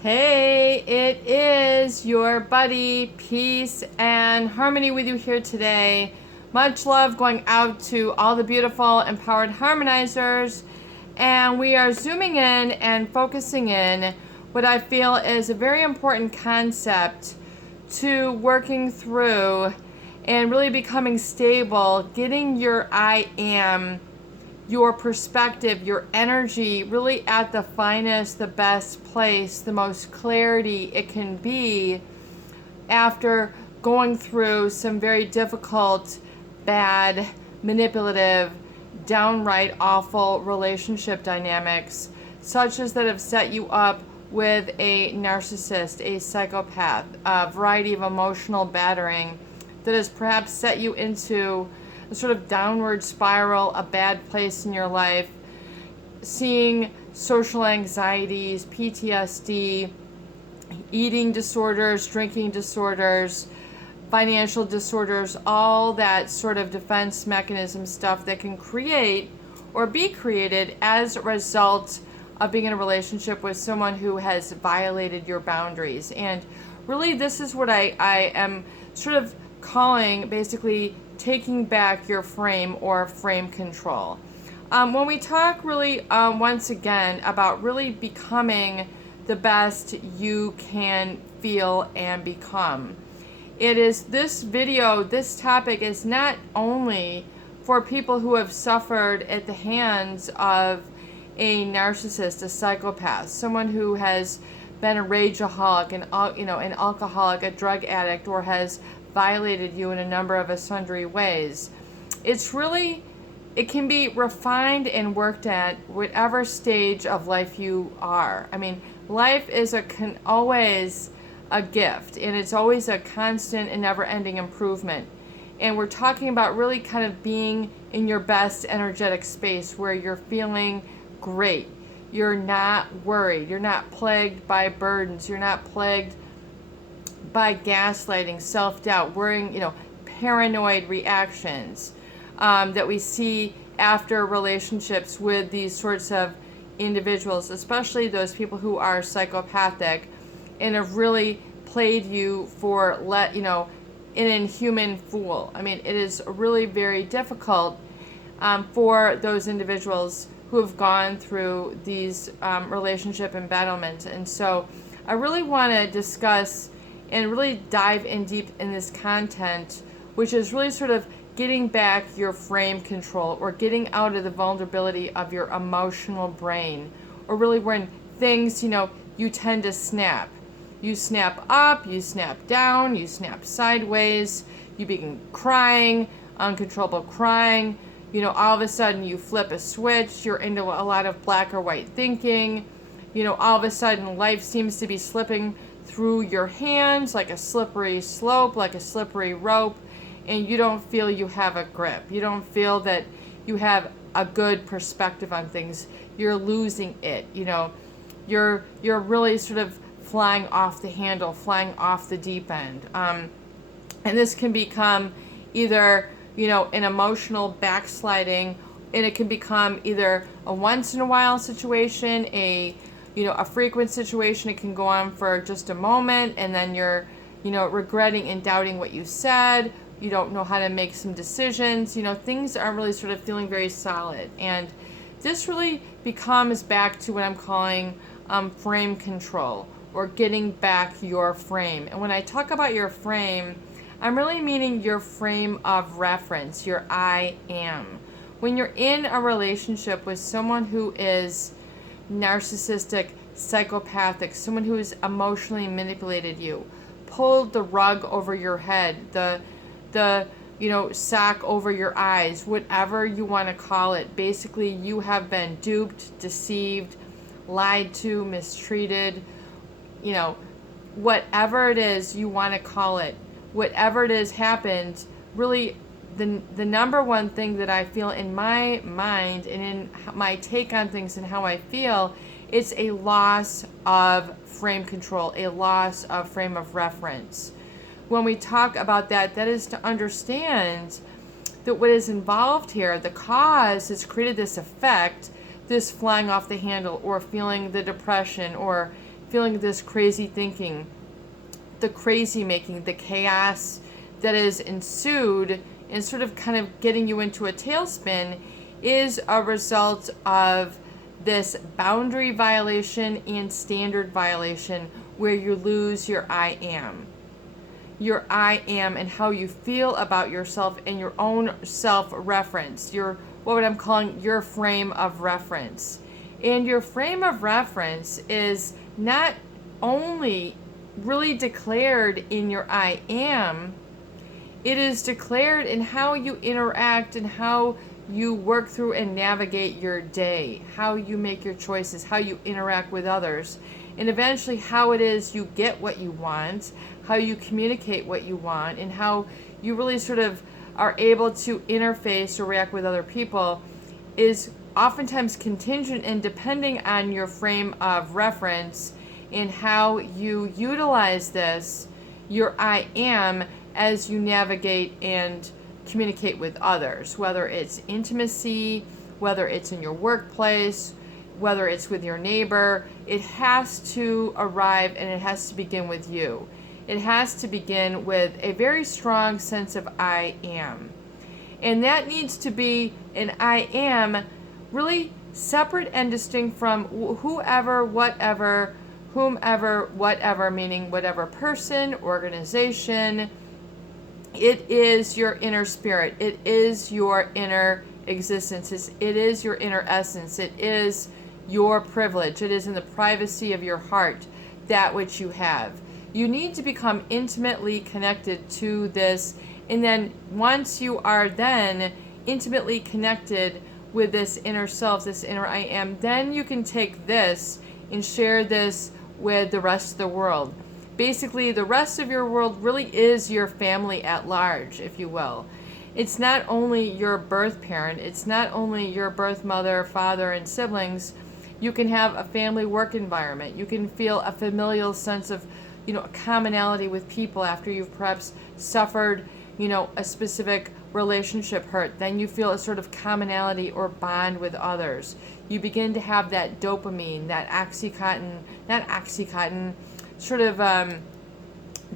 Hey, it is your buddy, Peace and Harmony with you here today. Much love going out to all the beautiful, empowered harmonizers. And we are zooming in and focusing in what I feel is a very important concept to working through and really becoming stable, getting your I am, your perspective, your energy really at the finest, the best place, the most clarity it can be after going through some very difficult, bad, manipulative, downright awful relationship dynamics, such as that have set you up with a narcissist, a psychopath, a variety of emotional battering that has perhaps set you into a sort of downward spiral, a bad place in your life, seeing social anxieties, PTSD, eating disorders, drinking disorders, financial disorders, all that sort of defense mechanism stuff that can create or be created as a result of being in a relationship with someone who has violated your boundaries. And really, this is what I am sort of calling basically taking back your frame or frame control. When we talk really, once again, about really becoming the best you can feel and become, it is this video, this topic is not only for people who have suffered at the hands of a narcissist, a psychopath, someone who has been a rageaholic, an alcoholic, a drug addict, or has violated you in a number of sundry ways. It's really, it can be refined and worked at whatever stage of life you are. I mean, life is always a gift, and it's always a constant and never-ending improvement. And we're talking about really kind of being in your best energetic space where you're feeling great. You're not worried. You're not plagued by burdens. You're not plagued by gaslighting, self-doubt, worrying, paranoid reactions that we see after relationships with these sorts of individuals, especially those people who are psychopathic and have really played you for, an inhuman fool. I mean, it is really very difficult for those individuals who have gone through these relationship embezzlements. And so I really want to discuss and really dive in deep in this content, which is really sort of getting back your frame control or getting out of the vulnerability of your emotional brain, or really when things, you tend to snap. You snap up, you snap down, you snap sideways, you begin crying, uncontrollable crying, all of a sudden you flip a switch, you're into a lot of black or white thinking, all of a sudden life seems to be slipping through your hands like a slippery slope, like a slippery rope, and you don't feel you have a grip. You don't feel that you have a good perspective on things. You're losing it. You're really sort of flying off the handle, flying off the deep end. And this can become either, an emotional backsliding, and it can become either a once in a while situation, a frequent situation. It can go on for just a moment, and then you're, regretting and doubting what you said. You don't know how to make some decisions. Things aren't really sort of feeling very solid. And this really becomes back to what I'm calling frame control, or getting back your frame. And when I talk about your frame, I'm really meaning your frame of reference, your I am. When you're in a relationship with someone who is narcissistic, psychopathic, someone who has emotionally manipulated you, pulled the rug over your head, the sack over your eyes, whatever you want to call it. Basically, you have been duped, deceived, lied to, mistreated, whatever it is you want to call it, whatever it is happened. Really, the number one thing that I feel in my mind and in my take on things and how I feel, it's a loss of frame control, a loss of frame of reference. When we talk about that, that is to understand that what is involved here, the cause has created this effect, this flying off the handle, or feeling the depression, or feeling this crazy thinking, the crazy making, the chaos that is ensued and sort of kind of getting you into a tailspin is a result of this boundary violation and standard violation where you lose your I am. Your I am and how you feel about yourself and your own self-reference, what I'm calling your frame of reference. And your frame of reference is not only really declared in your I am, it is declared in how you interact and how you work through and navigate your day, how you make your choices, how you interact with others, and eventually how it is you get what you want, how you communicate what you want, and how you really sort of are able to interface or react with other people is oftentimes contingent and depending on your frame of reference and how you utilize this, your I am, as you navigate and communicate with others, whether it's intimacy, whether it's in your workplace, whether it's with your neighbor. It has to arrive and it has to begin with you. It has to begin with a very strong sense of I am. And that needs to be an I am really separate and distinct from whoever, whatever, whomever, whatever, meaning whatever person, organization. It is your inner spirit. It is your inner existence. It is your inner essence. It is your privilege. It is in the privacy of your heart, that which you have. You need to become intimately connected to this. And then once you are then intimately connected with this inner self, this inner I am, then you can take this and share this with the rest of the world. Basically, the rest of your world really is your family at large, if you will. It's not only your birth parent, it's not only your birth mother, father, and siblings. You can have a family work environment. You can feel a familial sense of, a commonality with people after you've perhaps suffered, a specific relationship hurt. Then you feel a sort of commonality or bond with others. You begin to have that dopamine, that sort of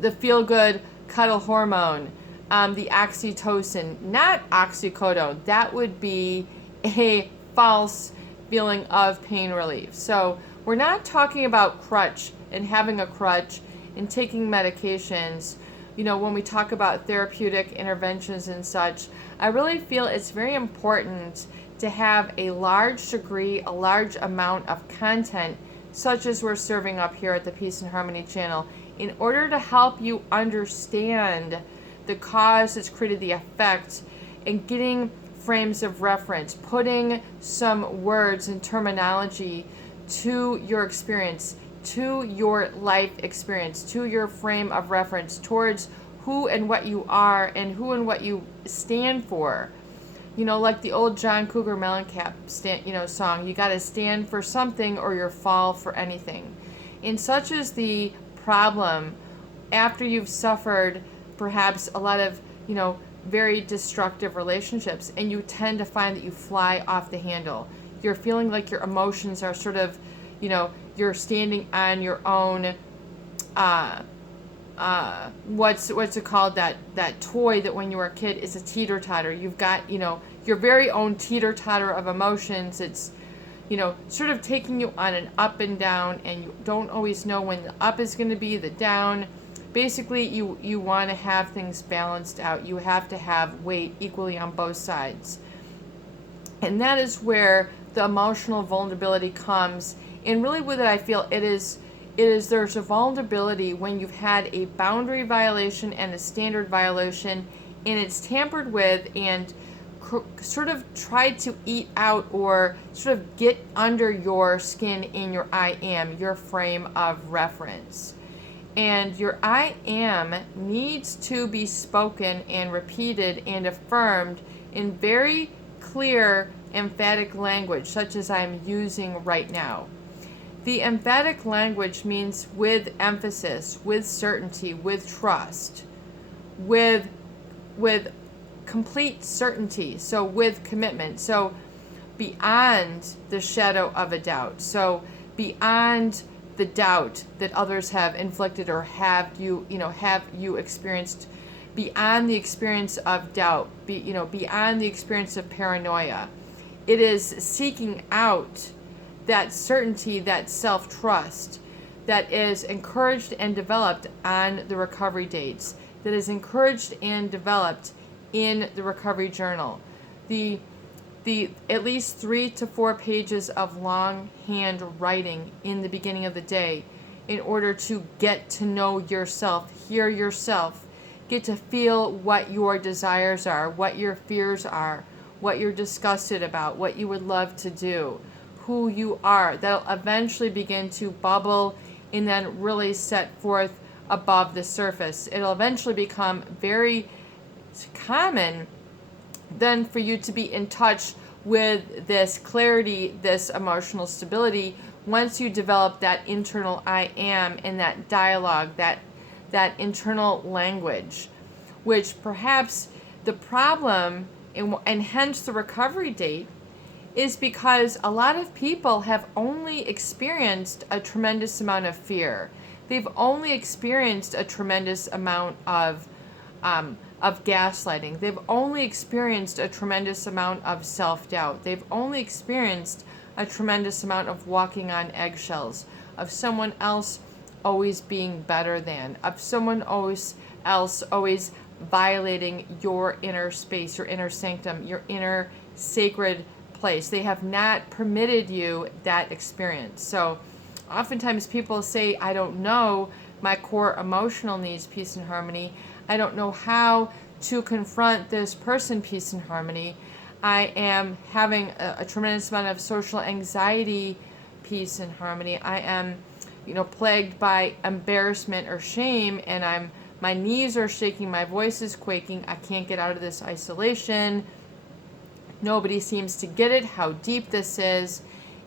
the feel-good cuddle hormone, the oxytocin, not oxycodone. That would be a false feeling of pain relief. So we're not talking about crutch and having a crutch and taking medications. When we talk about therapeutic interventions and such, I really feel it's very important to have a large degree, a large amount of content, such as we're serving up here at the Peace and Harmony channel, in order to help you understand the cause that's created the effect and getting frames of reference, putting some words and terminology to your experience, to your life experience, to your frame of reference, towards who and what you are and who and what you stand for. Like the old John Cougar Mellencamp song, you got to stand for something or you'll fall for anything. And such is the problem after you've suffered perhaps a lot of, very destructive relationships, and you tend to find that you fly off the handle. You're feeling like your emotions are sort of, you're standing on your own, what's it called, that toy that when you were a kid is a teeter-totter. You've got, your very own teeter-totter of emotions. It's, sort of taking you on an up and down, and you don't always know when the up is going to be, the down. Basically, you want to have things balanced out. You have to have weight equally on both sides. And that is where the emotional vulnerability comes. And really with it, I feel there's a vulnerability when you've had a boundary violation and a standard violation, and it's tampered with and sort of tried to eat out or sort of get under your skin in your I am, your frame of reference. And your I am needs to be spoken and repeated and affirmed in very clear, emphatic language, such as I'm using right now. The emphatic language means with emphasis, with certainty, with trust, with complete certainty, so with commitment, so beyond the shadow of a doubt, so beyond the doubt that others have inflicted or have you experienced, beyond the experience of doubt, beyond the experience of paranoia. It is seeking out that certainty, that self-trust that is encouraged and developed on the recovery dates, that is encouraged and developed in the recovery journal. The at least 3 to 4 pages of longhand writing in the beginning of the day, in order to get to know yourself, hear yourself, get to feel what your desires are, what your fears are, what you're disgusted about, what you would love to do, who you are. That'll eventually begin to bubble and then really set forth above the surface. It'll eventually become very common then for you to be in touch with this clarity, this emotional stability, once you develop that internal I am and that dialogue, that internal language, which perhaps the problem, and hence the recovery date, is because a lot of people have only experienced a tremendous amount of fear. They've only experienced a tremendous amount of gaslighting. They've only experienced a tremendous amount of self-doubt. They've only experienced a tremendous amount of walking on eggshells, of someone else always being better than, of someone else always violating your inner space, your inner sanctum, your inner sacred place. They have not permitted you that experience. So oftentimes people say, I don't know my core emotional needs, peace and harmony. I don't know how to confront this person, peace and harmony. I am having a tremendous amount of social anxiety, peace and harmony. I am, plagued by embarrassment or shame, and my knees are shaking, my voice is quaking. I can't get out of this isolation. Nobody seems to get it, how deep this is.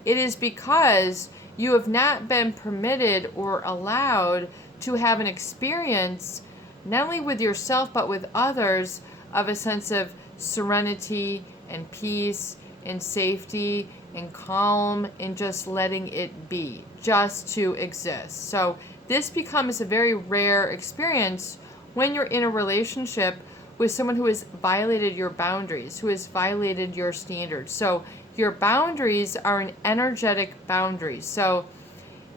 It is because you have not been permitted or allowed to have an experience, not only with yourself, but with others, of a sense of serenity and peace and safety and calm and just letting it be, just to exist. So this becomes a very rare experience when you're in a relationship with someone who has violated your boundaries, who has violated your standards. So your boundaries are an energetic boundary. So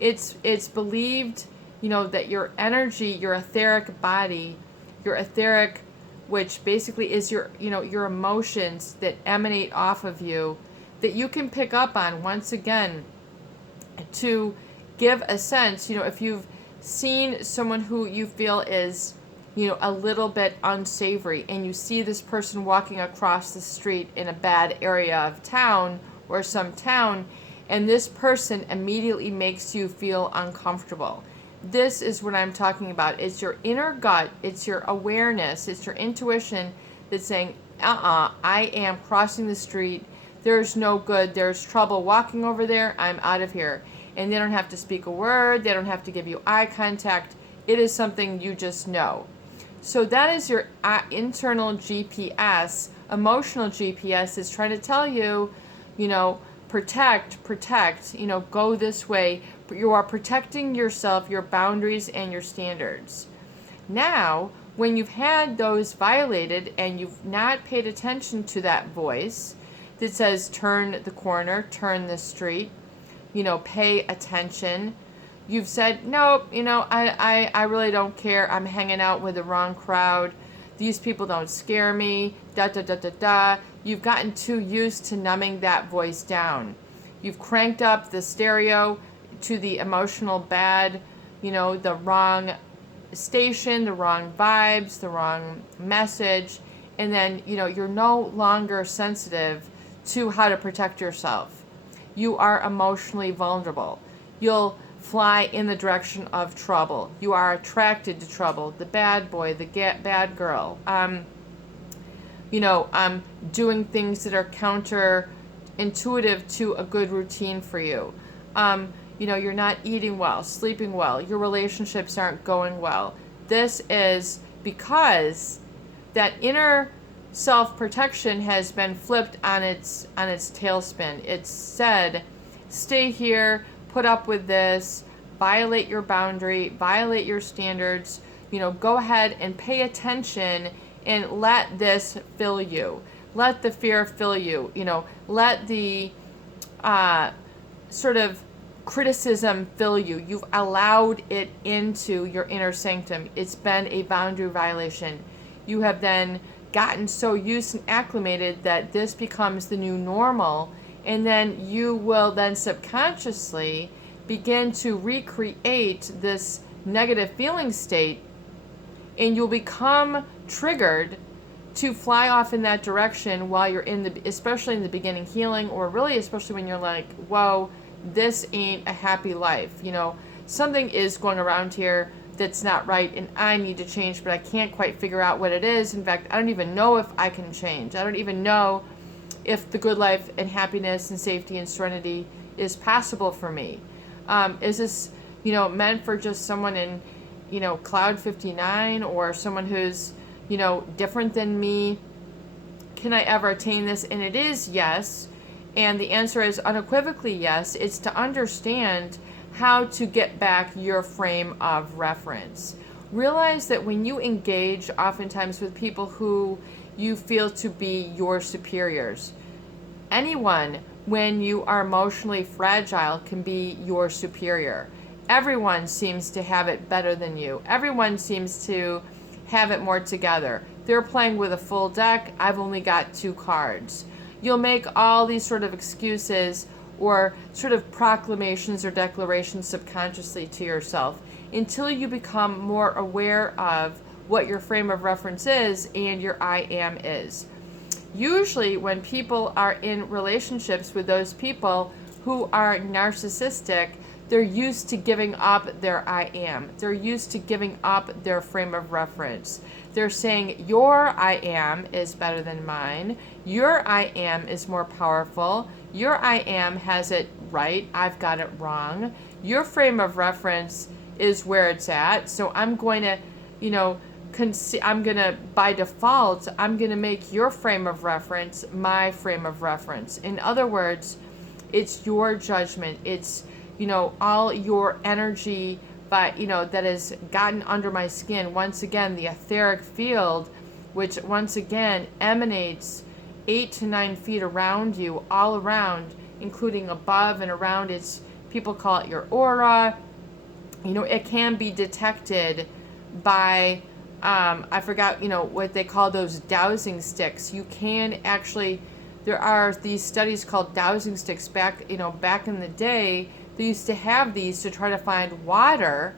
it's believed, that your energy, your etheric body, your etheric, which basically is your emotions that emanate off of you, that you can pick up on, once again, to give a sense, if you've seen someone who you feel is, a little bit unsavory, and you see this person walking across the street in a bad area of town or some town, and this person immediately makes you feel uncomfortable. This is what I'm talking about. It's your inner gut, it's your awareness, it's your intuition that's saying, I am crossing the street, there's no good, there's trouble walking over there, I'm out of here. And they don't have to speak a word, they don't have to give you eye contact, it is something you just know. So that is your internal GPS, emotional GPS is trying to tell you, protect, go this way. You are protecting yourself, your boundaries, and your standards. Now, when you've had those violated and you've not paid attention to that voice that says, turn the corner, turn the street, pay attention. You've said, nope, I really don't care. I'm hanging out with the wrong crowd. These people don't scare me, You've gotten too used to numbing that voice down. You've cranked up the stereo to the emotional bad, the wrong station, the wrong vibes, the wrong message, and then, you're no longer sensitive to how to protect yourself. You are emotionally vulnerable. You'll fly in the direction of trouble. You are attracted to trouble, the bad boy, the bad girl. Doing things that are counterintuitive to a good routine for you. You're not eating well, sleeping well, your relationships aren't going well. This is because that inner self-protection has been flipped on its tailspin. It's said, stay here, put up with this, violate your boundary, violate your standards, go ahead and pay attention and let this fill you. Let the fear fill you. Let the sort of criticism fill you. You've allowed it into your inner sanctum. It's been a boundary violation. You have then gotten so used and acclimated that this becomes the new normal, and then you will then subconsciously begin to recreate this negative feeling state, and you'll become triggered to fly off in that direction while you're especially in the beginning healing, or really especially when you're like, whoa, this ain't a happy life. Something is going around here that's not right, and I need to change, but I can't quite figure out what it is. In fact, I don't even know if I can change. I don't even know if the good life and happiness and safety and serenity is possible for me. Is this, meant for just someone in, Cloud 59, or someone who's, different than me? Can I ever attain this? And it is yes. And the answer is unequivocally yes. It's to understand how to get back your frame of reference. Realize that when you engage oftentimes with people who you feel to be your superiors, anyone, when you are emotionally fragile, can be your superior. Everyone seems to have it better than you. Everyone seems to have it more together. They're playing with a full deck. I've only got 2 cards. You'll make all these sort of excuses or sort of proclamations or declarations subconsciously to yourself until you become more aware of what your frame of reference is and your I am is. Usually when people are in relationships with those people who are narcissistic, they're used to giving up their I am. They're used to giving up their frame of reference. They're saying, your I am is better than mine. Your I am is more powerful. Your I am has it right. I've got it wrong. Your frame of reference is where it's at. So I'm going to, by default, I'm going to make your frame of reference my frame of reference. In other words, it's your judgment. It's, all your energy, but, that has gotten under my skin. Once again, the etheric field, which once again emanates 8 to 9 feet around you, all around, including above and around. People call it your aura. It can be detected by, I forgot, what they call those dowsing sticks. You can actually, there are these studies called dowsing sticks back in the day. They used to have these to try to find water,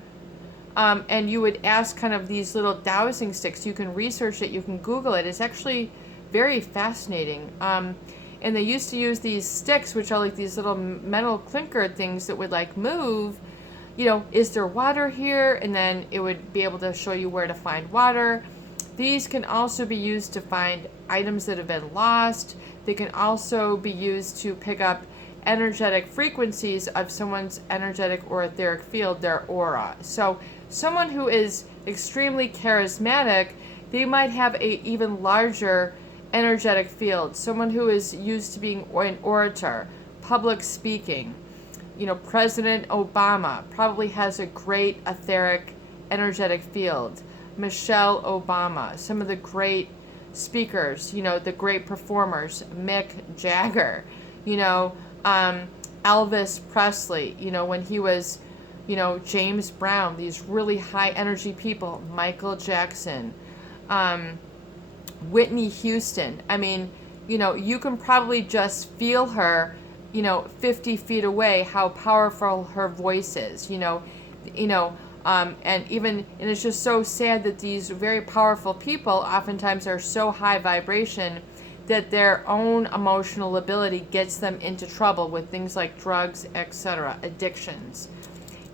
and you would ask kind of these little dowsing sticks. You can research it, you can Google it. It's actually very fascinating. And they used to use these sticks, which are like these little metal clinker things that would like move. Is there water here? And then it would be able to show you where to find water. These can also be used to find items that have been lost. They can also be used to pick up energetic frequencies of someone's energetic or etheric field, their aura. So someone who is extremely charismatic, they might have a even larger energetic field. Someone who is used to being an orator, public speaking. President Obama probably has a great etheric energetic field. Michelle Obama, some of the great speakers, the great performers, Mick Jagger, Elvis Presley, when he was, James Brown, these really high energy people, Michael Jackson, Whitney Houston. I mean, you can probably just feel her, 50 feet away, how powerful her voice is, and it's just so sad that these very powerful people oftentimes are so high vibration that their own emotional ability gets them into trouble with things like drugs, etc., addictions.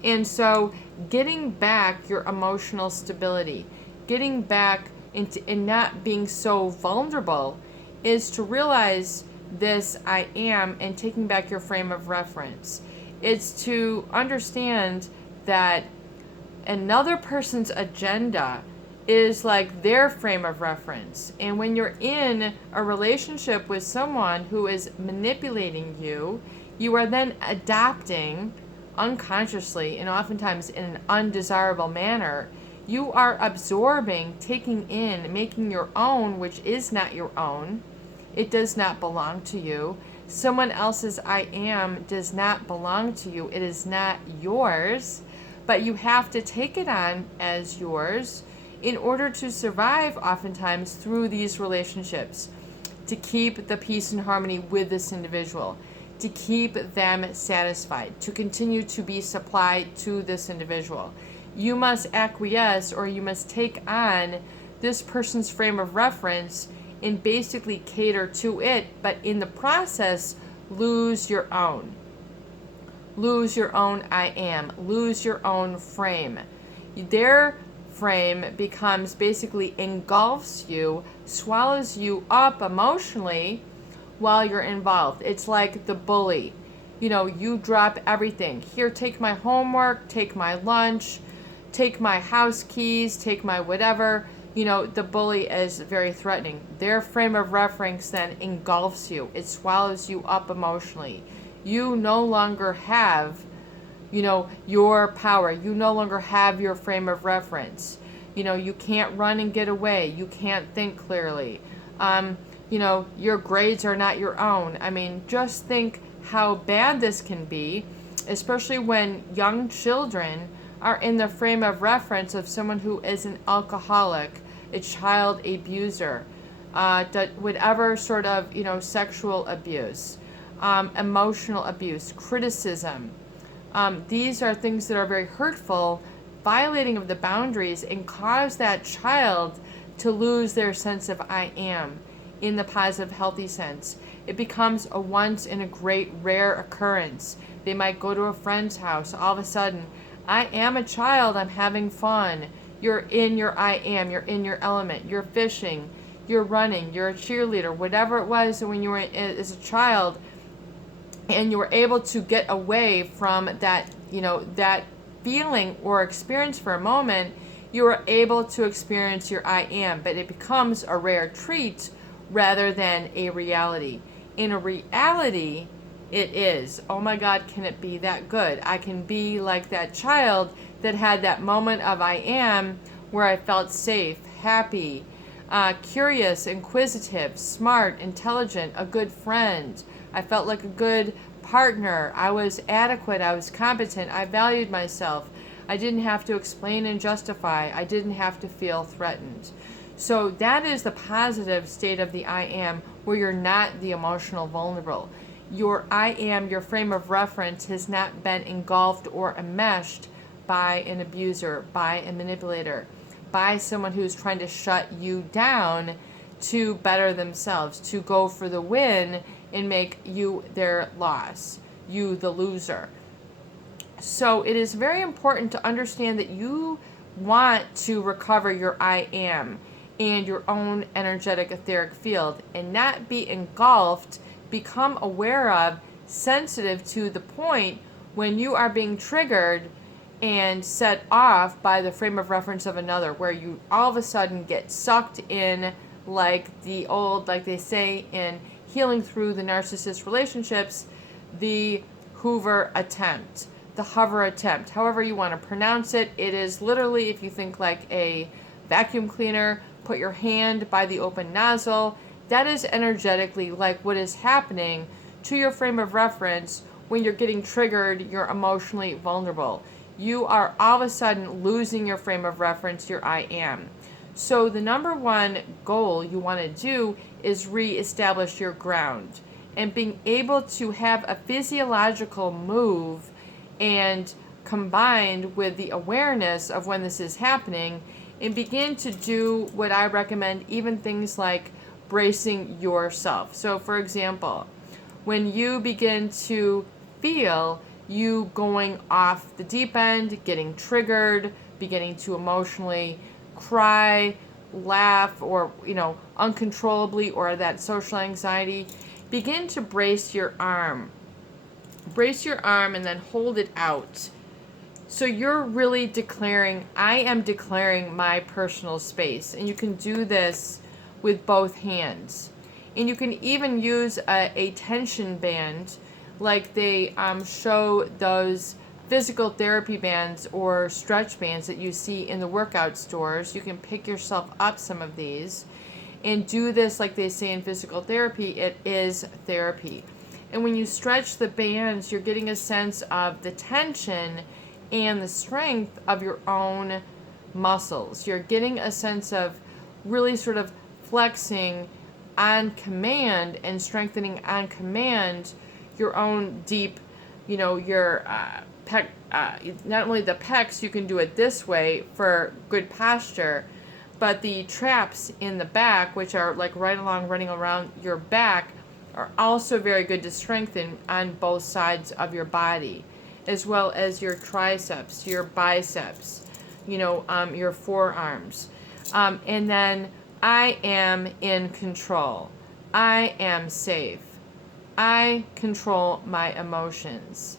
And so getting back your emotional stability, getting back and not being so vulnerable, is to realize this I am and taking back your frame of reference. It's to understand that another person's agenda is like their frame of reference. And when you're in a relationship with someone who is manipulating you, you are then adopting unconsciously and oftentimes in an undesirable manner, you are absorbing, taking in, making your own, which is not your own. It does not belong to you. Someone else's I am does not belong to you. It is not yours, but you have to take it on as yours in order to survive oftentimes through these relationships, to keep the peace and harmony with this individual, to keep them satisfied, to continue to be supplied to this individual. You must acquiesce, or you must take on this person's frame of reference and basically cater to it, but in the process, lose your own. Lose your own I am. Lose your own frame. Their frame becomes basically engulfs you, swallows you up emotionally while you're involved. It's like the bully. You know, you drop everything. Here, take my homework, take my lunch, take my house keys, take my whatever. You know, the bully is very threatening. Their frame of reference then engulfs you. It swallows you up emotionally. You no longer have, you know, your power. You no longer have your frame of reference. You know, you can't run and get away. You can't think clearly. You know, your grades are not your own. I mean, just think how bad this can be, especially when young children are in the frame of reference of someone who is an alcoholic, a child abuser, whatever sort of, you know, sexual abuse, emotional abuse, criticism. These are things that are very hurtful, violating of the boundaries, and cause that child to lose their sense of I am in the positive, healthy sense. It becomes a once in a great rare occurrence. They might go to a friend's house. All of a sudden, I am a child. I'm having fun. You're in your I am. You're in your element. You're fishing. You're running. You're a cheerleader. Whatever it was when you were as a child, and you were able to get away from that, you know, that feeling or experience for a moment, you were able to experience your I am, but it becomes a rare treat rather than a reality. In a reality, it is, oh my God, can it be that good? I can be like that child that had that moment of I am where I felt safe, happy, curious, inquisitive, smart, intelligent, a good friend. I felt like a good partner. I was adequate. I was competent. I valued myself. I didn't have to explain and justify. I didn't have to feel threatened. So that is the positive state of the I am, where you're not the emotional vulnerable. Your I am, your frame of reference, has not been engulfed or enmeshed by an abuser, by a manipulator, by someone who's trying to shut you down to better themselves, to go for the win and make you their loss, you the loser. So it is very important to understand that you want to recover your I am and your own energetic etheric field and not be engulfed, become aware of, sensitive to the point when you are being triggered and set off by the frame of reference of another, where you all of a sudden get sucked in, like the old, like they say in Healing Through the Narcissist Relationships, the Hoover attempt, the hover attempt, however you want to pronounce it. It is literally, if you think like a vacuum cleaner, put your hand by the open nozzle. That is energetically like what is happening to your frame of reference when you're getting triggered, you're emotionally vulnerable. You are all of a sudden losing your frame of reference, your I am. So the number one goal you want to do is reestablish your ground and being able to have a physiological move, and combined with the awareness of when this is happening, and begin to do what I recommend, even things like bracing yourself. So for example, when you begin to feel you going off the deep end, getting triggered, beginning to emotionally cry, laugh, or, you know, uncontrollably, or that social anxiety, begin to brace your arm. Brace your arm and then hold it out. So you're really declaring, I am declaring my personal space. And you can do this with both hands. And you can even use a tension band, like they show those physical therapy bands or stretch bands that you see in the workout stores. You can pick yourself up some of these and do this like they say in physical therapy. It is therapy. And when you stretch the bands, you're getting a sense of the tension and the strength of your own muscles. You're getting a sense of really sort of flexing on command and strengthening on command your own deep, your pec, not only the pecs, you can do it this way for good posture, but the traps in the back, which are like right along running around your back, are also very good to strengthen on both sides of your body, as well as your triceps, your biceps, your forearms. And then I am in control. I am safe. I control my emotions.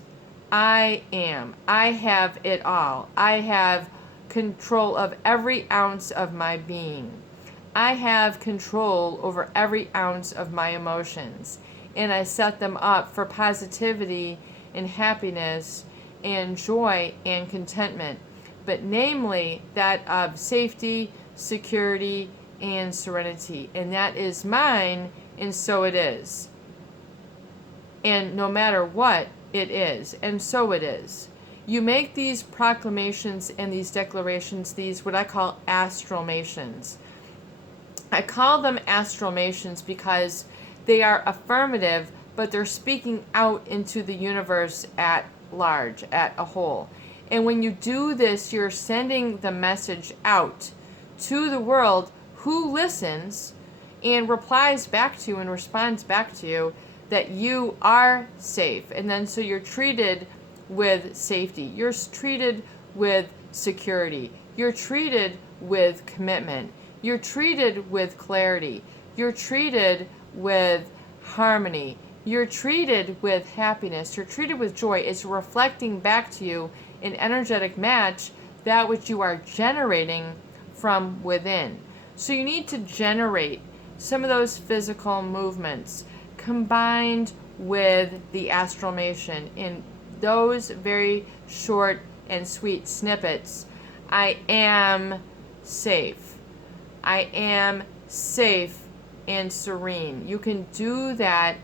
I have it all. I have control of every ounce of my being. I have control over every ounce of my emotions, and I set them up for positivity and happiness and joy and contentment, but namely that of safety, security, and serenity. And that is mine, and so it is. And no matter what, it is, and so it is. You make these proclamations and these declarations, these what I call astralmations. I call them astralmations because they are affirmative, but they're speaking out into the universe at large, at a whole. And when you do this, you're sending the message out to the world, who listens and replies back to you and responds back to you that you are safe. And then so you're treated with safety. You're treated with security. You're treated with commitment. You're treated with clarity. You're treated with harmony. You're treated with happiness. You're treated with joy. It's reflecting back to you an energetic match, that which you are generating from within. So you need to generate some of those physical movements combined with the astralmation in those very short and sweet snippets. I am safe. I am safe and serene. You can do that,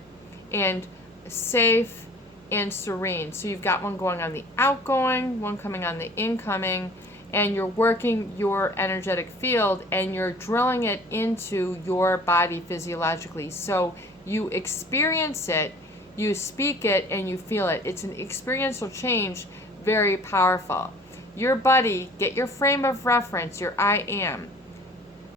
and safe and serene. So you've got one going on the outgoing, one coming on the incoming, and you're working your energetic field and you're drilling it into your body physiologically. So you experience it, you speak it, and you feel it. It's an experiential change, very powerful. Your buddy, get your frame of reference, your I am.